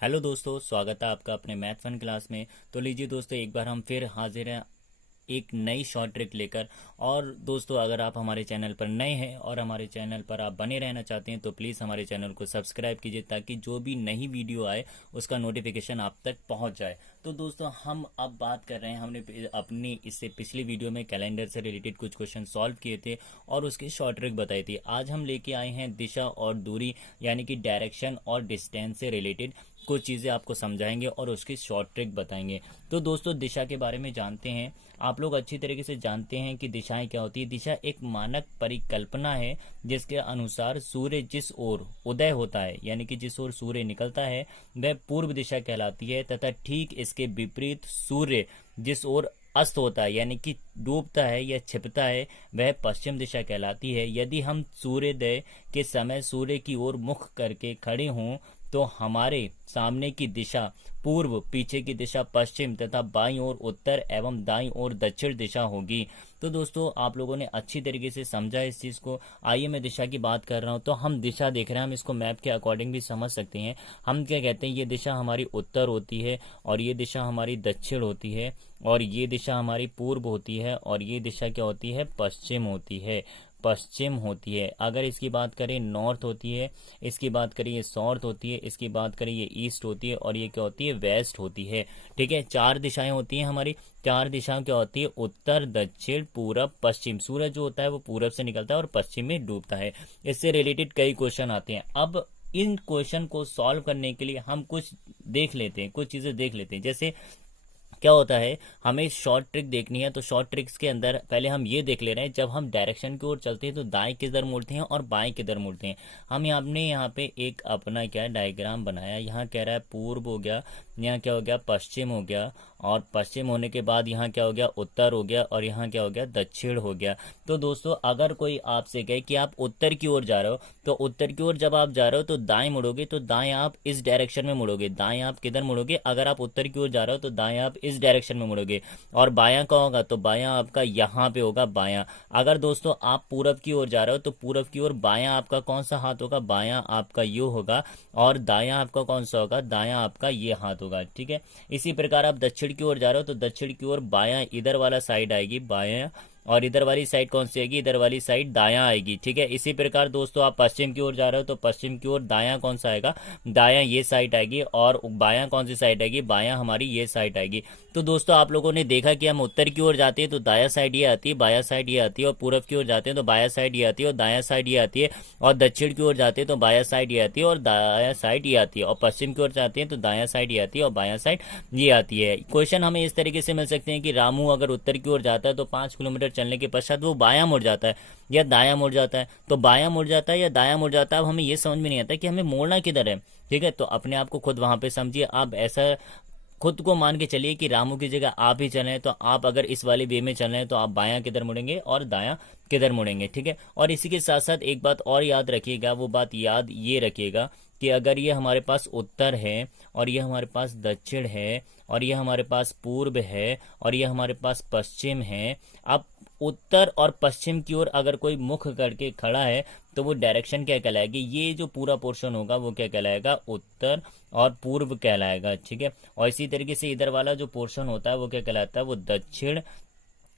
Hello दोस्तों, स्वागत है आपका अपने मैथ फन क्लास में। तो लीजिए दोस्तों, एक बार हम फिर हाजिर हैं एक नई शॉर्ट ट्रिक लेकर। और दोस्तों, अगर आप हमारे चैनल पर नए हैं और हमारे चैनल पर आप बने रहना चाहते हैं तो प्लीज़ हमारे चैनल को सब्सक्राइब कीजिए ताकि जो भी नई वीडियो आए उसका नोटिफिकेशन आप तक पहुंच जाए। तो दोस्तों, हम अब बात कर रहे हैं, हमने अपनी इससे पिछली वीडियो में कैलेंडर से रिलेटेड कुछ क्वेश्चन सॉल्व किए थे और उसकी शॉर्ट ट्रिक बताई थी। आज हम लेके आए हैं दिशा और दूरी यानी कि डायरेक्शन और डिस्टेंस से रिलेटेड कुछ चीज़ें आपको समझाएंगे और उसकी शॉर्ट ट्रिक बताएंगे। तो दोस्तों, दिशा के बारे में जानते हैं। आप लोग अच्छी तरीके से जानते हैं कि दिशाएं क्या होती है। दिशा एक मानक परिकल्पना है जिसके अनुसार सूर्य जिस ओर उदय होता है यानी कि जिस ओर सूर्य निकलता है वह पूर्व दिशा कहलाती है, तथा ठीक इसके विपरीत सूर्य जिस ओर अस्त होता है यानी कि डूबता है या छिपता है वह पश्चिम दिशा कहलाती है। यदि हम सूर्योदय के समय सूर्य की ओर मुख करके खड़े हों तो हमारे सामने की दिशा पूर्व, पीछे की दिशा पश्चिम तथा बाईं ओर उत्तर एवं दाईं ओर दक्षिण दिशा होगी। तो दोस्तों, आप लोगों ने अच्छी तरीके से समझा इस चीज़ को। आइए मैं दिशा की बात कर रहा हूँ। तो हम दिशा देख रहे हैं, हम इसको मैप के अकॉर्डिंग भी समझ सकते हैं। हम क्या कहते हैं, ये दिशा हमारी उत्तर होती है और ये दिशा हमारी दक्षिण होती है और ये दिशा हमारी पूर्व होती है और ये दिशा क्या होती है, पश्चिम होती है। पश्चिम होती है। अगर इसकी बात करें नॉर्थ होती है, इसकी बात करें ये साउथ होती है, इसकी बात करें ये ईस्ट होती है और ये क्या होती है, वेस्ट होती है। ठीक है, चार दिशाएं होती हैं हमारी। चार दिशाएं क्या होती है, उत्तर दक्षिण पूरब पश्चिम। सूरज जो होता है वो पूरब से निकलता है और पश्चिम में डूबता है। इससे रिलेटेड कई क्वेश्चन आते हैं। अब इन क्वेश्चन को सॉल्व करने के लिए हम कुछ देख लेते हैं, कुछ चीजें देख लेते हैं। जैसे क्या होता है, हमें शॉर्ट ट्रिक देखनी है तो शॉर्ट ट्रिक्स के अंदर पहले हम ये देख ले रहे हैं, जब हम डायरेक्शन की ओर चलते हैं तो दाएं किधर मुड़ते हैं और बाएं किधर मुड़ते हैं। हमने यहाँ पे एक अपना क्या डायग्राम बनाया। यहाँ कह रहा है पूर्व हो गया, यहाँ क्या हो गया, पश्चिम हो गया, और पश्चिम होने के बाद यहाँ क्या हो गया, उत्तर हो गया, और यहाँ क्या हो गया, दक्षिण हो गया। तो दोस्तों, अगर कोई आपसे कहे कि आप उत्तर की ओर जा रहे हो तो उत्तर की ओर जब आप जा रहे हो तो दाएं मुड़ोगे तो दाएं आप इस डायरेक्शन में मुड़ोगे। दाएं आप किधर मुड़ोगे, अगर आप उत्तर की ओर जा रहे हो तो दाएं आप इस डायरेक्शन में मुड़ोगे। और बायां का होगा तो बायां आपका यहाँ पे होगा, बायां। अगर दोस्तों आप पूरब की ओर जा रहे हो तो पूरब की ओर बायां आपका कौन सा हाथ होगा, बायां आपका यो होगा, और दायां आपका कौन सा होगा, दायां आपका ये हाथ होगा। ठीक है, इसी प्रकार आप दक्षिण की ओर जा रहे हो तो दक्षिण की ओर बायां इधर वाला साइड आएगी, बायां, और इधर वाली साइड कौन सी आएगी, इधर वाली साइड दायां आएगी। ठीक है, इसी प्रकार दोस्तों आप पश्चिम की ओर जा रहे हो तो पश्चिम की ओर दायां कौन सा आएगा, दायां ये साइड आएगी, और बायां कौन सी साइड आएगी, बायां हमारी ये साइड आएगी। तो दोस्तों, आप लोगों ने देखा कि हम उत्तर की ओर जाते हैं तो दायां साइड ये आती है, बायां साइड ये आती है, और पूरब की ओर जाते हैं तो बायां साइड ये आती है और दायां साइड ये आती है, और दक्षिण की ओर जाते हैं तो बायां साइड ये आती है और दायां साइड ये आती है, और पश्चिम की ओर जाते हैं तो दायां साइड ये आती है और बायां साइड ये आती है। क्वेश्चन हमें इस तरीके से मिल सकते हैं कि रामू अगर उत्तर की ओर जाता है तो 5 किलोमीटर चलने के पश्चात वो बायां मुड़ जाता है या दायां मुड़ जाता है। तो बायां मुड़ जाता है या दायां मुड़ जाता है, अब हमें ये समझ में नहीं आता कि हमें मोड़ना किधर है। ठीक है, तो अपने आप को खुद वहां पे समझिए। आप ऐसा खुद को मान के चलिए कि रामू की जगह आप ही चल रहे हैं, तो आप अगर इस वाले वे में चल रहे हैं तो आप बायां किधर मुड़ेंगे और दायां किधर मुड़ेंगे। ठीक है, और इसी के साथ साथ एक बात और याद रखिएगा, वो बात याद ये रखिएगा कि अगर ये हमारे पास उत्तर है और ये हमारे पास दक्षिण है और ये हमारे पास पूर्व है और ये हमारे पास पश्चिम है, अब उत्तर और पश्चिम की ओर अगर कोई मुख करके खड़ा है तो वो डायरेक्शन क्या कहलाएगी, ये जो पूरा पोर्शन होगा वो क्या कहलाएगा, उत्तर और पूर्व कहलाएगा। ठीक है, और इसी तरीके से इधर वाला जो पोर्शन होता है वो क्या कहलाता है, वो दक्षिण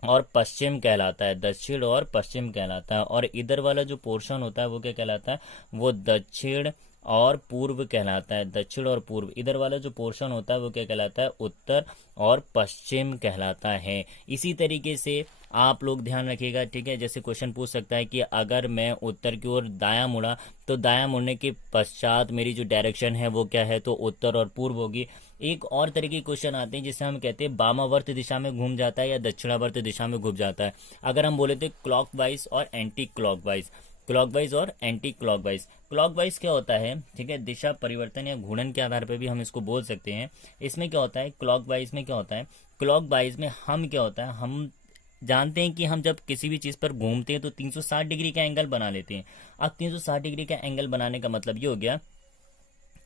और पश्चिम कहलाता है, दक्षिण और पश्चिम कहलाता है। और इधर वाला जो पोर्शन होता है वो क्या कहलाता है, वो दक्षिण और पूर्व कहलाता है, दक्षिण और पूर्व। इधर वाला जो पोर्शन होता है वो क्या कहलाता है, उत्तर और पश्चिम कहलाता है। इसी तरीके से आप लोग ध्यान रखिएगा। ठीक है, जैसे क्वेश्चन पूछ सकता है कि अगर मैं उत्तर की ओर दायां मुड़ा तो दायां मुड़ने के पश्चात मेरी जो डायरेक्शन है वो क्या है, तो उत्तर और पूर्व होगी। एक और तरह के क्वेश्चन आते हैं जिसे हम कहते हैं वामावर्त दिशा में घूम जाता है या दक्षिणावर्त दिशा में घूम जाता है। अगर हम बोले थे क्लॉकवाइज और एंटी क्लॉकवाइज, क्लॉकवाइज और एंटी क्लॉकवाइज। क्लॉकवाइज क्या होता है, ठीक है, दिशा परिवर्तन या घूर्णन के आधार पर भी हम इसको बोल सकते हैं। इसमें क्या होता है, क्लॉकवाइज में क्या होता है, क्लॉकवाइज में हम क्या होता है, हम जानते हैं कि हम जब किसी भी चीज़ पर घूमते हैं तो 360 डिग्री का एंगल बना लेते हैं। अब 360 डिग्री का एंगल बनाने का मतलब ये हो गया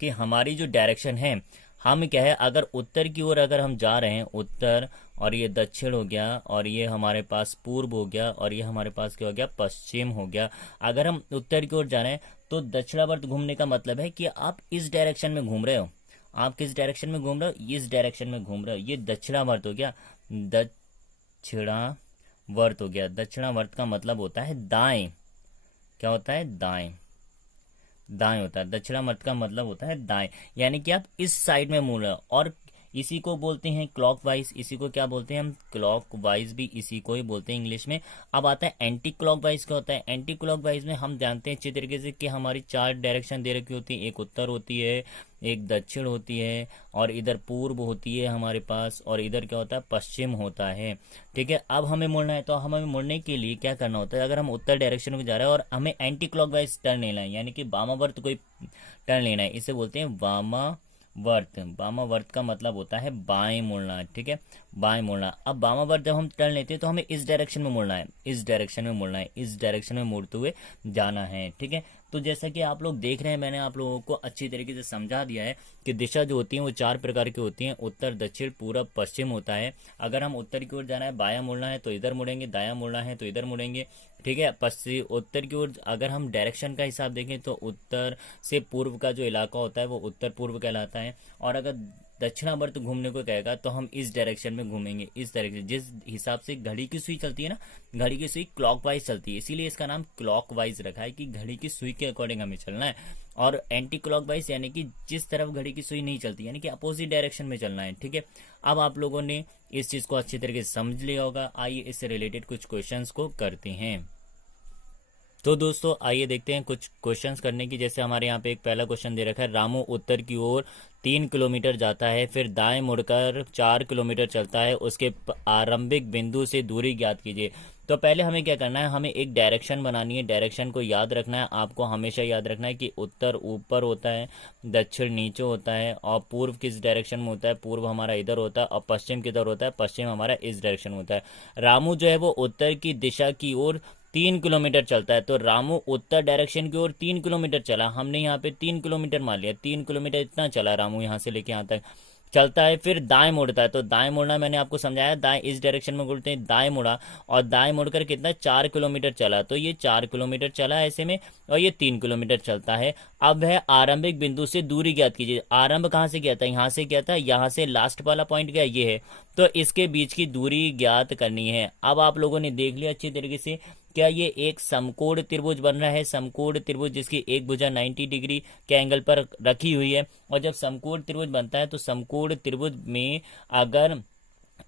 कि हमारी जो डायरेक्शन है, हम क्या है, अगर उत्तर की ओर अगर हम जा रहे हैं, उत्तर, और ये दक्षिण हो गया, और ये हमारे पास पूर्व हो गया, और ये हमारे पास क्या हो गया, पश्चिम हो गया। अगर हम उत्तर की ओर जा रहे हैं तो दक्षिणावर्त घूमने का मतलब है कि आप इस डायरेक्शन में घूम रहे हो, आप किस डायरेक्शन में घूम रहे हो, इस डायरेक्शन में घूम रहे हो, ये दक्षिणावर्त हो गया, दक्षिणावर्त हो गया। दक्षिणावर्त का मतलब होता है दाएं, क्या होता है, दाएं, दाएं होता है। दक्षिणावर्त का मतलब होता है दाएं, यानी कि आप इस साइड में मुड़ रहे हो। और इसी को बोलते हैं क्लॉकवाइज, इसी को क्या बोलते हैं हम, क्लॉकवाइज भी इसी को ही बोलते हैं इंग्लिश में। अब आता है एंटी क्लॉकवाइज। क्या होता है एंटी क्लॉकवाइज में, हम जानते हैं अच्छी तरीके से कि हमारी 4 डायरेक्शन दे रखी होती है, एक उत्तर होती है, एक दक्षिण होती है, और इधर पूर्व होती है हमारे पास, और इधर क्या होता है, पश्चिम होता है। ठीक है, अब हमें मुड़ना है, तो हमें मुड़ने के लिए क्या करना होता है, अगर हम उत्तर डायरेक्शन में जा रहे हैं और हमें एंटी क्लॉकवाइज टर्न लेना है, यानी कि वामावर्त कोई टर्न लेना है, इसे बोलते हैं वामावर्त। वामावर्त का मतलब होता है बाएं मुड़ना। ठीक है, बाएं मुड़ना। अब वामावर्त जब हम टर्न लेते हैं तो हमें इस डायरेक्शन में मुड़ना है, इस डायरेक्शन में मुड़ना है, इस डायरेक्शन में मुड़ते हुए जाना है। ठीक है, तो जैसा कि आप लोग देख रहे हैं, मैंने आप लोगों को अच्छी तरीके से समझा दिया है कि दिशा जो होती है वो 4 प्रकार की होती हैं, उत्तर, दक्षिण, पूरब, पश्चिम होता है। अगर हम उत्तर की ओर जाना है, बायां मुड़ना है तो इधर मुड़ेंगे, दायां मुड़ना है तो इधर मुड़ेंगे। ठीक है, पश्चिम उत्तर की ओर अगर हम डायरेक्शन का हिसाब देखें तो उत्तर से पूर्व का जो इलाका होता है वो उत्तर पूर्व कहलाता है। और अगर दक्षिणावर्त घूमने को कहेगा तो हम इस डायरेक्शन में घूमेंगे, इस डायरेक्शन, जिस हिसाब से घड़ी की सुई चलती है ना, घड़ी की सुई क्लॉकवाइज चलती है, इसीलिए इसका नाम क्लॉकवाइज रखा है कि घड़ी की सुई के अकॉर्डिंग हमें चलना है। और एंटी क्लॉकवाइज यानी कि जिस तरफ घड़ी की सुई नहीं चलती, यानी कि अपोजिट डायरेक्शन में चलना है। ठीक है, अब आप लोगों ने इस चीज को अच्छी तरीके से समझ लिया होगा। आइए इससे रिलेटेड कुछ क्वेश्चंस को करते हैं। तो दोस्तों आइए देखते हैं कुछ क्वेश्चंस करने की। जैसे हमारे यहाँ पे एक पहला क्वेश्चन दे रखा है, रामू उत्तर की ओर 3 किलोमीटर जाता है, फिर दाएं मुड़कर 4 किलोमीटर चलता है, उसके आरंभिक बिंदु से दूरी ज्ञात कीजिए। तो पहले हमें क्या करना है, हमें एक डायरेक्शन बनानी है, डायरेक्शन को याद रखना है। आपको हमेशा याद रखना है कि उत्तर ऊपर होता है, दक्षिण नीचे होता है, और पूर्व किस डायरेक्शन में होता है, पूर्व हमारा इधर होता है, और पश्चिम किधर होता है, पश्चिम हमारा इस डायरेक्शन में होता है। रामू जो है वो उत्तर की दिशा की ओर 3 किलोमीटर चलता है, तो रामू उत्तर डायरेक्शन की ओर 3 किलोमीटर चला। हमने यहाँ पे 3 किलोमीटर मान लिया, 3 किलोमीटर इतना चला रामू यहाँ से लेके यहाँ तक चलता है। फिर दाएं मुड़ता है, तो दाएं मुड़ना मैंने आपको समझाया, दाएं इस डायरेक्शन में मुड़ते हैं, दाएं मुड़ा, और दाएं मुड़कर कितना 4 किलोमीटर चला, तो ये 4 किलोमीटर चला ऐसे में, और ये 3 किलोमीटर चलता है। अब है आरंभिक बिंदु से दूरी ज्ञात कीजिए। आरंभ कहाँ से किया था, यहाँ से किया था, यहाँ से लास्ट वाला पॉइंट क्या ये है, तो इसके बीच की दूरी ज्ञात करनी है। अब आप लोगों ने देख लिया अच्छी तरीके से, क्या ये एक समकोण त्रिभुज बन रहा है, समकोण त्रिभुज जिसकी एक भुजा 90 डिग्री के एंगल पर रखी हुई है। और जब समकोण त्रिभुज बनता है तो समकोण त्रिभुज में अगर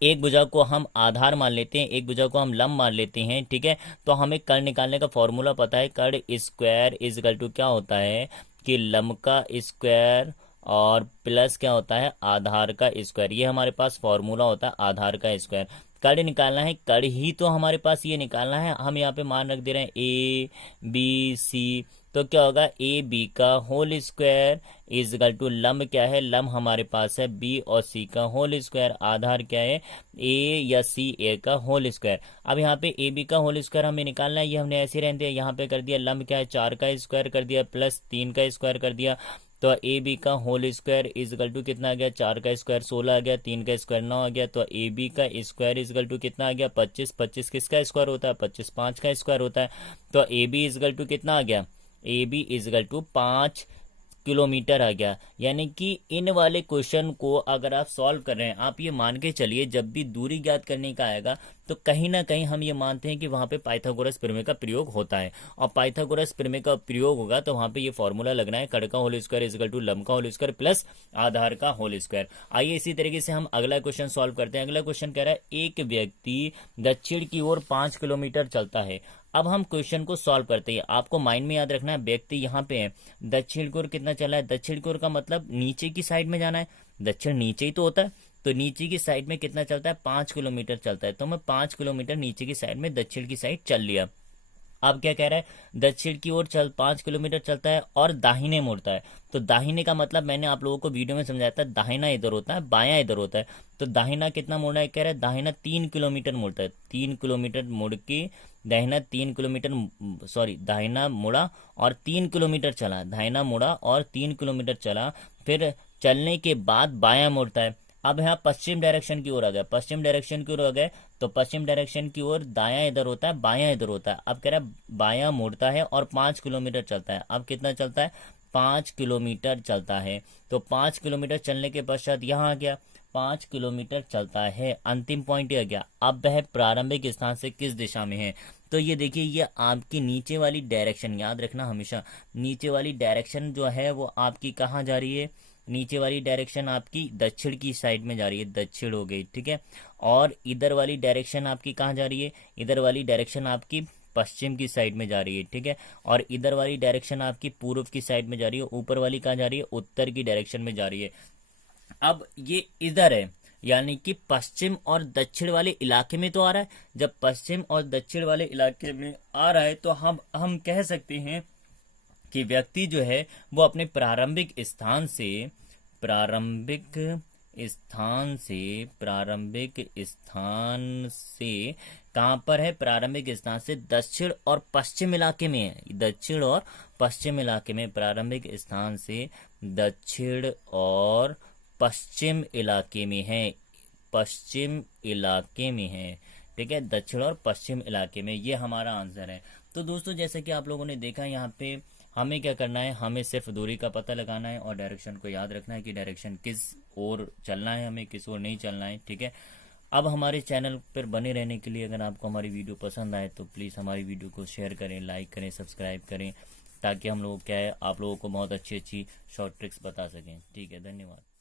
एक भुजा को हम आधार मान लेते हैं, एक भुजा को हम लंब मान लेते हैं, ठीक है, तो हमें कर्ण निकालने का फॉर्मूला पता है। कर्ण स्क्वायर इज इक्वल टू क्या होता है कि लंब का स्क्वायर और प्लस क्या होता है, आधार का स्क्वायर। ये हमारे पास फॉर्मूला होता है आधार का स्क्वायर। कर्ण निकालना है, कर्ण ही तो हमारे पास ये निकालना है। हम यहाँ पे मान रख दे रहे हैं ए बी सी, तो क्या होगा, ए बी का whole square is equal to लंब क्या है, लंब हमारे पास है बी और सी का होल स्क्वायर, आधार क्या है ए या सी, ए का होल स्क्वायर। अब यहाँ पे ए बी का होल स्क्वायर हमें निकालना है, ये हमने ऐसे रहने दिया, यहाँ पे कर दिया लंब क्या है 4 का स्क्वायर कर दिया, प्लस 3 का स्क्वायर कर दिया, तो ए बी का whole square is equal to कितना आ गया, 4 का स्क्वायर 16 आ गया, 3 का स्क्वायर 9 आ गया, तो ए बी का स्क्वायर इज इक्वल टू कितना आ गया 25। 25 किसका स्क्वायर होता है, 25 5 का स्क्वायर होता है, तो A B is equal to कितना आ गया, A B is equal to 5 kilometre आ गया। यानी कि इन वाले क्वेश्चन को अगर आप सॉल्व कर रहे हैं, आप ये मान के चलिए जब भी दूरी ज्ञात करने का आएगा तो कहीं ना कहीं हम ये मानते हैं कि वहां पे पाइथागोरस प्रमेय का प्रयोग होता है, और पाइथागोरस प्रमेय का प्रयोग होगा तो वहां पे ये फॉर्मूला लगना है, कर्ण का whole square is equal to लंब का होल स्क्वायर प्लस आधार का होल स्क्वायर। आइए इसी तरीके से हम अगला क्वेश्चन सॉल्व करते हैं। अगला क्वेश्चन कह रहा है एक व्यक्ति दक्षिण की ओर 5 किलोमीटर चलता है। अब हम क्वेश्चन को सॉल्व करते हैं। आपको माइंड में याद रखना है, व्यक्ति यहाँ पे है, दक्षिण की ओर कितना चला है, दक्षिण की ओर का मतलब नीचे की साइड में जाना है, दक्षिण नीचे ही तो होता है, तो नीचे की साइड में कितना चलता है 5 किलोमीटर चलता है, तो मैं 5 किलोमीटर नीचे की साइड में दक्षिण की साइड चल लिया। अब क्या कह रहा है, दक्षिण की ओर 5 किलोमीटर चलता है और दाहिने मुड़ता है। तो दाहिने का मतलब मैंने आप लोगों को वीडियो में समझाया था, दाहिना इधर होता है बायां इधर होता है, तो दाहिना कितना मुड़ना है, कह रहा है दाहिना 3 किलोमीटर मुड़ता है, 3 किलोमीटर मुड़ के दाहिना 3 किलोमीटर दाहिना मुड़ा और 3 किलोमीटर चला, दाहिना मुड़ा और 3 किलोमीटर चला, फिर चलने के बाद बायां मुड़ता है। अब यहाँ पश्चिम डायरेक्शन की ओर आ गए, पश्चिम डायरेक्शन की ओर आ गए, तो पश्चिम डायरेक्शन की ओर दायां इधर होता है बायां इधर होता है। अब कह रहा है बायां मुड़ता है और 5 किलोमीटर चलता है। अब कितना चलता है, 5 किलोमीटर चलता है। तो 5 किलोमीटर चलने के पश्चात यहाँ आ गया, 5 किलोमीटर चलता है। अंतिम पॉइंट ये आ गया। अब वह प्रारंभिक स्थान से किस दिशा में है? तो ये देखिए, ये आपकी नीचे वाली डायरेक्शन, याद रखना हमेशा, नीचे वाली डायरेक्शन जो है वो आपकी कहाँ जा रही है? नीचे वाली डायरेक्शन आपकी दक्षिण की साइड में जा रही है, दक्षिण हो गई, ठीक है। और इधर वाली डायरेक्शन आपकी कहाँ जा रही है? इधर वाली डायरेक्शन आपकी पश्चिम की साइड में जा रही है, ठीक है। और इधर वाली डायरेक्शन आपकी पूर्व की साइड में जा रही है। ऊपर वाली कहाँ जा रही है? उत्तर की डायरेक्शन में जा रही है। अब ये इधर है, यानी कि पश्चिम और दक्षिण वाले इलाके में तो आ रहा है। जब पश्चिम और दक्षिण वाले इलाके में आ रहा है तो हम कह सकते हैं कि व्यक्ति जो है वो अपने प्रारंभिक स्थान से कहाँ पर है? प्रारंभिक स्थान से दक्षिण और पश्चिम इलाके में है। दक्षिण और पश्चिम इलाके में, प्रारंभिक स्थान से दक्षिण और पश्चिम इलाके में है, पश्चिम इलाके में है, ठीक है। दक्षिण और पश्चिम इलाके में, ये हमारा आंसर है। तो दोस्तों, जैसे कि आप लोगों ने देखा, यहाँ पे हमें क्या करना है? हमें सिर्फ दूरी का पता लगाना है और डायरेक्शन को याद रखना है कि डायरेक्शन किस ओर चलना है, हमें किस ओर नहीं चलना है, ठीक है। अब हमारे चैनल पर बने रहने के लिए, अगर आपको हमारी वीडियो पसंद आए तो प्लीज़ हमारी वीडियो को शेयर करें, लाइक करें, सब्सक्राइब करें, ताकि हम लोग क्या है, आप लोगों को बहुत अच्छी अच्छी शॉर्ट ट्रिक्स बता सकें। ठीक है, धन्यवाद।